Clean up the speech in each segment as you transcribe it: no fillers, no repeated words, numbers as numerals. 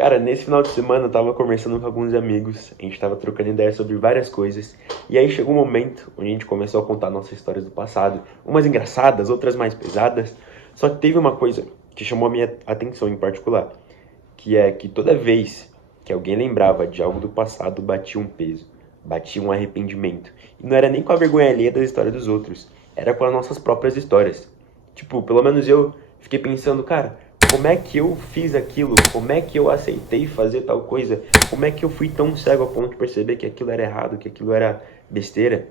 Cara, nesse final de semana eu tava conversando com alguns amigos, a gente tava trocando ideias sobre várias coisas, e aí chegou um momento onde a gente começou a contar nossas histórias do passado, umas engraçadas, outras mais pesadas, só que teve uma coisa que chamou a minha atenção em particular, que é que toda vez que alguém lembrava de algo do passado, batia um peso, batia um arrependimento, e não era nem com a vergonha alheia da história dos outros, era com as nossas próprias histórias. Tipo, pelo menos eu fiquei pensando, cara, como é que eu fiz aquilo? Como é que eu aceitei fazer tal coisa? Como é que eu fui tão cego a ponto de perceber que aquilo era errado, que aquilo era besteira?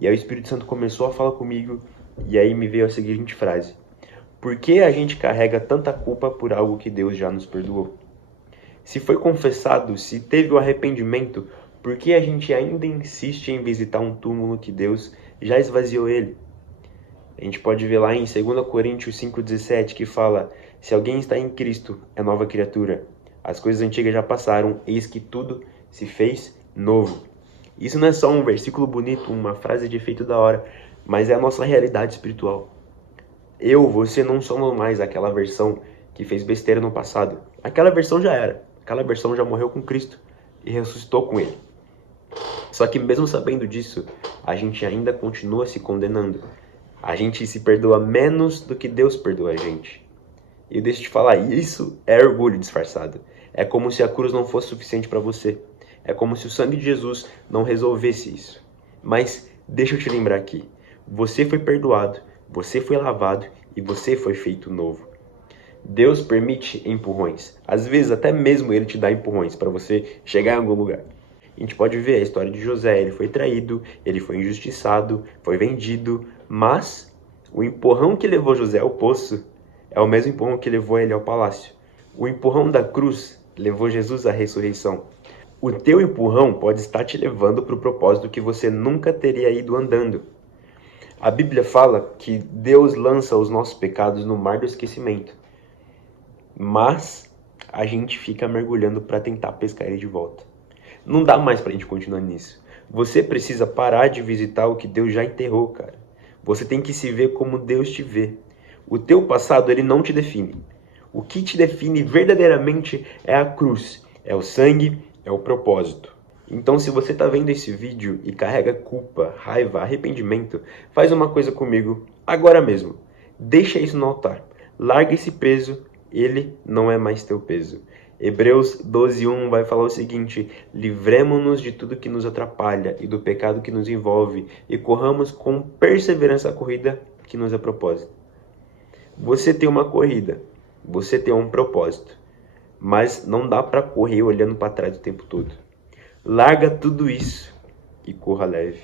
E aí o Espírito Santo começou a falar comigo, e aí me veio a seguinte frase: por que a gente carrega tanta culpa por algo que Deus já nos perdoou? Se foi confessado, se teve o arrependimento, por que a gente ainda insiste em visitar um túmulo que Deus já esvaziou ele? A gente pode ver lá em 2 Coríntios 5,17 que fala: se alguém está em Cristo, é nova criatura. As coisas antigas já passaram, eis que tudo se fez novo. Isso não é só um versículo bonito, uma frase de efeito da hora, mas é a nossa realidade espiritual. Você não somos mais aquela versão que fez besteira no passado. Aquela versão já era. Aquela versão já morreu com Cristo e ressuscitou com Ele. Só que mesmo sabendo disso, a gente ainda continua se condenando. A gente se perdoa menos do que Deus perdoa a gente. E deixa eu te falar, isso é orgulho disfarçado. É como se a cruz não fosse suficiente para você. É como se o sangue de Jesus não resolvesse isso. Mas deixa eu te lembrar aqui. Você foi perdoado, você foi lavado e você foi feito novo. Deus permite empurrões. Às vezes até mesmo Ele te dá empurrões para você chegar em algum lugar. A gente pode ver a história de José. Ele foi traído, ele foi injustiçado, foi vendido. Mas o empurrão que levou José ao poço é o mesmo empurrão que levou ele ao palácio. O empurrão da cruz levou Jesus à ressurreição. O teu empurrão pode estar te levando para o propósito que você nunca teria ido andando. A Bíblia fala que Deus lança os nossos pecados no mar do esquecimento. Mas a gente fica mergulhando para tentar pescar ele de volta. Não dá mais pra gente continuar nisso. Você precisa parar de visitar o que Deus já enterrou, cara. Você tem que se ver como Deus te vê. O teu passado, ele não te define. O que te define verdadeiramente é a cruz, é o sangue, é o propósito. Então, se você está vendo esse vídeo e carrega culpa, raiva, arrependimento, faz uma coisa comigo agora mesmo. Deixa isso no altar. Larga esse peso, ele não é mais teu peso. Hebreus 12:1 vai falar o seguinte: livremo-nos de tudo que nos atrapalha e do pecado que nos envolve e corramos com perseverança a corrida que nos é propósito. Você tem uma corrida, você tem um propósito, mas não dá para correr olhando para trás o tempo todo. Larga tudo isso e corra leve.